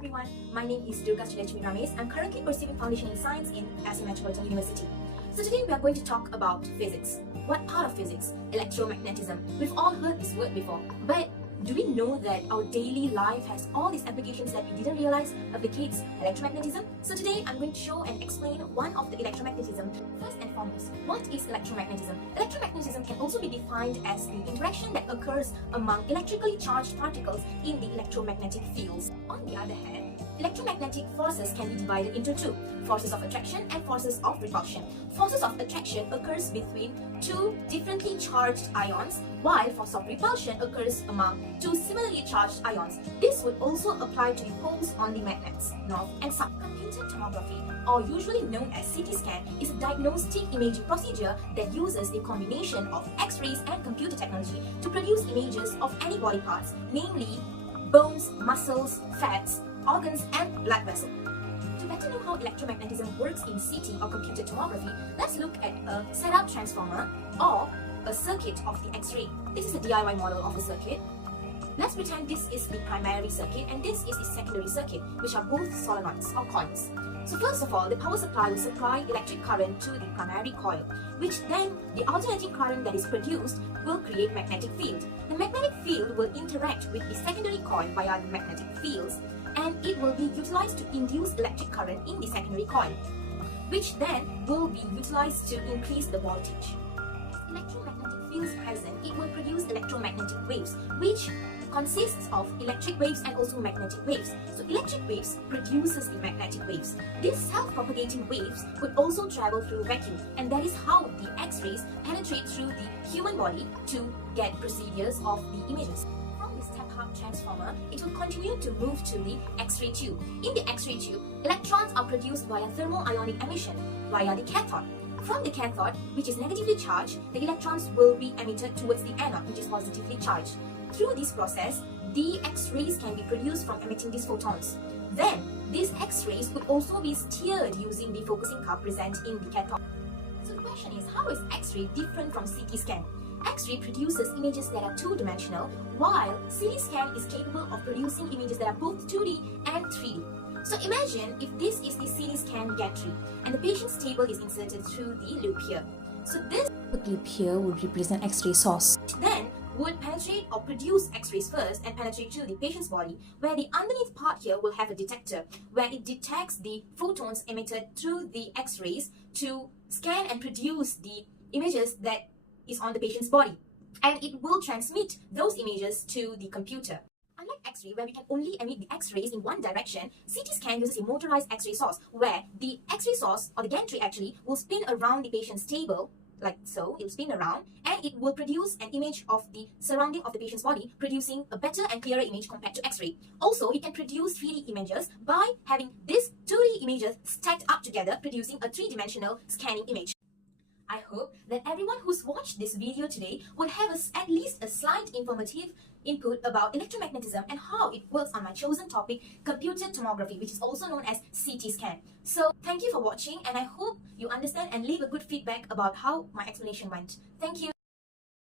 everyone, my name is Ramesh. I'm currently pursuing Foundation in Science in SC Metropolitan University. So today we are going to talk about physics. What part of physics? Electromagnetism. We've all heard this word before, but do we know that our daily life has all these applications that we didn't realize applicates electromagnetism? So today I'm going to show and explain one of the electromagnetism. First and foremost, what is electromagnetism? Electromagnetism can also be defined as the interaction that occurs among electrically charged particles in the electromagnetic fields. On the other hand, electromagnetic forces can be divided into two, forces of attraction and forces of repulsion. Forces of attraction occurs between two differently charged ions, while force of repulsion occurs among two similarly charged ions. This would also apply to the poles on the magnets, north and south. Computed tomography, or usually known as CT scan, is a diagnostic imaging procedure that uses a combination of X-rays and computer technology to produce images of any body parts, namely bones, muscles, fats, organs, and blood vessels. To better know how electromagnetism works in CT or computed tomography, let's look at a setup transformer or a circuit of the X-ray. This is a DIY model of a circuit. Let's pretend this is the primary circuit and this is the secondary circuit, which are both solenoids or coils. So first of all, the power supply will supply electric current to the primary coil, which then the alternating current that is produced will create magnetic field. The magnetic field will interact with the secondary coil via the magnetic fields, and it will be utilized to induce electric current in the secondary coil, which then will be utilized to increase the voltage. As electromagnetic fields present, it will produce electromagnetic waves, which consists of electric waves and also magnetic waves. So electric waves produces the magnetic waves. These self-propagating waves would also travel through vacuum, and that is how the X-rays penetrate through the human body to get procedures of the images. From this step-up transformer, it will continue to move to the X-ray tube. In the X-ray tube, electrons are produced via thermal ionic emission via the cathode. From the cathode, which is negatively charged, the electrons will be emitted towards the anode, which is positively charged. Through this process, the X-rays can be produced from emitting these photons. Then, these X-rays could also be steered using the focusing curve present in the cathode. So the question is, how is X-ray different from CT scan? X-ray produces images that are two-dimensional, while CT scan is capable of producing images that are both 2D and 3D. So imagine if this is the CT scan gantry and the patient's table is inserted through the loop here. So this loop here would represent X-ray source. Then would penetrate or produce X-rays first and penetrate to the patient's body, where the underneath part here will have a detector where it detects the photons emitted through the X-rays to scan and produce the images that is on the patient's body, and it will transmit those images to the computer. Unlike X-ray, where we can only emit the X-rays in one direction, CT scan uses a motorized X-ray source, where the X-ray source, or the gantry actually, will spin around the patient's table, like so. It will spin around, and it will produce an image of the surrounding of the patient's body, producing a better and clearer image compared to X-ray. Also, it can produce 3D images by having these 2D images stacked up together, producing a 3-dimensional scanning image. I hope that everyone who's watched this video today would have at least a slight informative input about electromagnetism and how it works on my chosen topic, computed tomography, which is also known as CT scan. So thank you for watching, and I hope you understand and leave a good feedback about how my explanation went. Thank you.